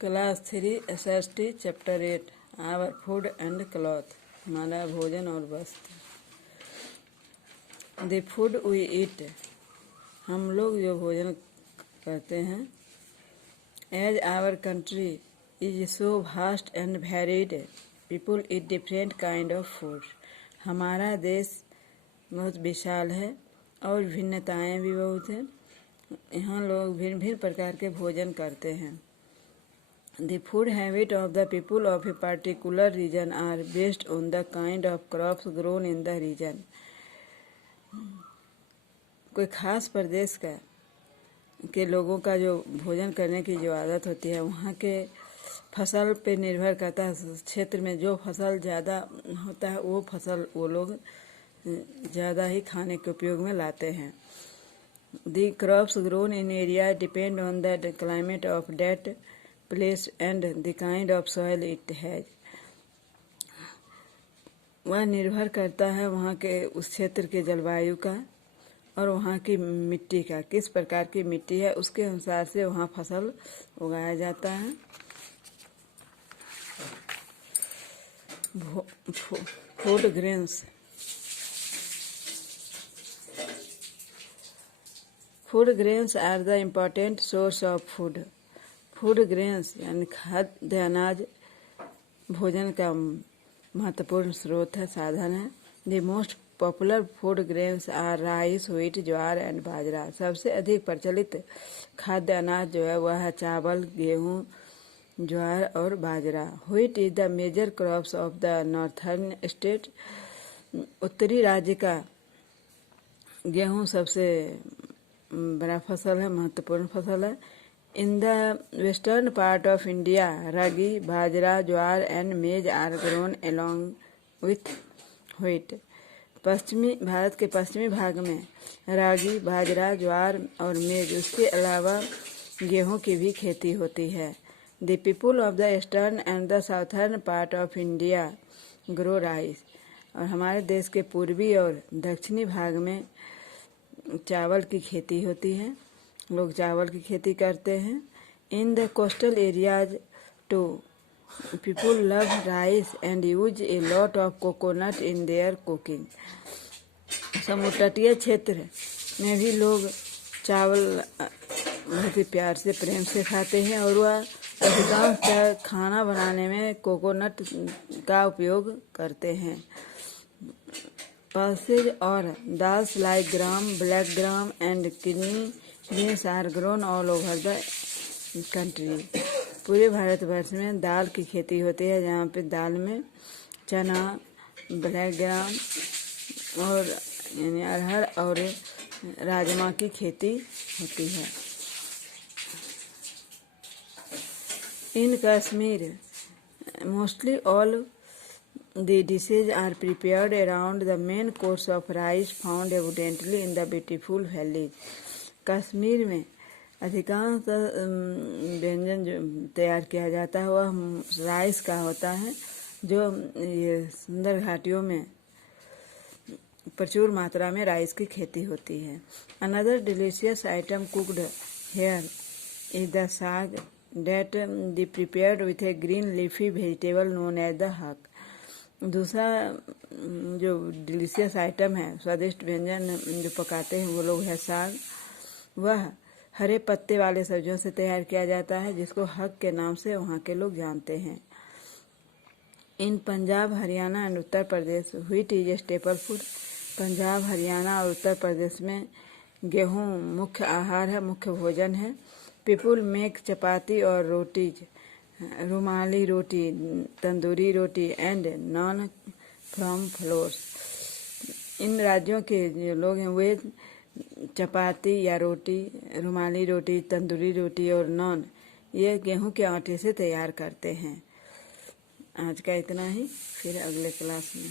Class 3 SST chapter 8 our food and cloth. हमारा भोजन और वस्त्र। द फूड वी ईट, हम लोग जो भोजन करते हैं। As our country is so vast and varied, people eat different kind of food. हमारा देश बहुत विशाल है और भिन्नताएं भी बहुत हैं। यहाँ लोग भिन्न भिन्न प्रकार के भोजन करते हैं। The food habit of the people of a particular region are based on the kind of crops grown in the region. कोई खास प्रदेश के लोगों का जो भोजन करने की जो आदत होती है, वहाँ के फसल पे निर्भर करता है। क्षेत्र में जो फसल ज़्यादा होता है वो फसल वो लोग ज़्यादा ही खाने के उपयोग में लाते हैं। The crops grown in area depend on the climate of that place and the kind of soil it has. वह निर्भर करता है वहाँ के उस क्षेत्र के जलवायु का और वहाँ की मिट्टी का, किस प्रकार की मिट्टी है उसके अनुसार से वहाँ फसल उगाया जाता है। Food grains. Food grains are the important source of food. Food grains यानी खाद्य अनाज भोजन का महत्वपूर्ण स्रोत है, साधन है। The most popular food grains are rice, wheat, jowar and bajra. सबसे अधिक प्रचलित खाद्य अनाज जो है वह है चावल, गेहूँ, ज्वार और बाजरा। Wheat is the major crops of the northern state. उत्तरी राज्य का गेहूँ सबसे बड़ा फसल है, महत्वपूर्ण फसल है। In the western part of India, ragi, bajra, jowar and maize are grown along with wheat. पश्चिमी भारत के पश्चिमी भाग में रागी, बाजरा, ज्वार और मेज, उसके अलावा गेहूं की भी खेती होती है। The people of the eastern and the southern part of India grow rice. और हमारे देश के पूर्वी और दक्षिणी भाग में चावल की खेती होती है, लोग चावल की खेती करते हैं। In the coastal areas too people love rice and use a lot of coconut in their cooking. समुद्र तटीय क्षेत्र में भी लोग चावल बहुत ही प्यार से, प्रेम से खाते हैं और वह अधिकांश खाना बनाने में कोकोनट का उपयोग करते हैं। पल्सेज और dals like gram, black gram and kidney beans are grown all over the country. पूरे भारतवर्ष में दाल की खेती होती है, जहाँ पे दाल में चना, ब्लैक ग्राम और यानी अरहर और राजमा की खेती होती है। In Kashmir mostly all the dishes are prepared around the main course of rice found abundantly in the beautiful valleys. Kashmir में अधिकांश व्यंजन जो तैयार किया जाता है वह राइस का होता है, जो ये सुंदर घाटियों में प्रचुर मात्रा में राइस की खेती होती है। Another delicious item cooked here is the saag that is prepared with a green leafy vegetable known as the hak. दूसरा जो डिलीशियस आइटम है, स्वादिष्ट व्यंजन जो पकाते हैं वो लोग है साग। वह हरे पत्ते वाले सब्जियों से तैयार किया जाता है, जिसको हक के नाम से वहाँ के लोग जानते हैं। In Punjab, Haryana and Uttar Pradesh wheat is a staple food. Punjab, Haryana और उत्तर प्रदेश में गेहूँ मुख्य आहार है, मुख्य भोजन है। पीपुल मेक चपाती और रोटीज, रुमाली रोटी, तंदूरी रोटी एंड नॉन फ्रॉम फ्लोर्स। इन राज्यों के जो लोग हैं वे चपाती या रोटी, रुमाली रोटी, तंदूरी रोटी और नॉन ये गेहूं के आटे से तैयार करते हैं। आज का इतना ही, फिर अगले क्लास में।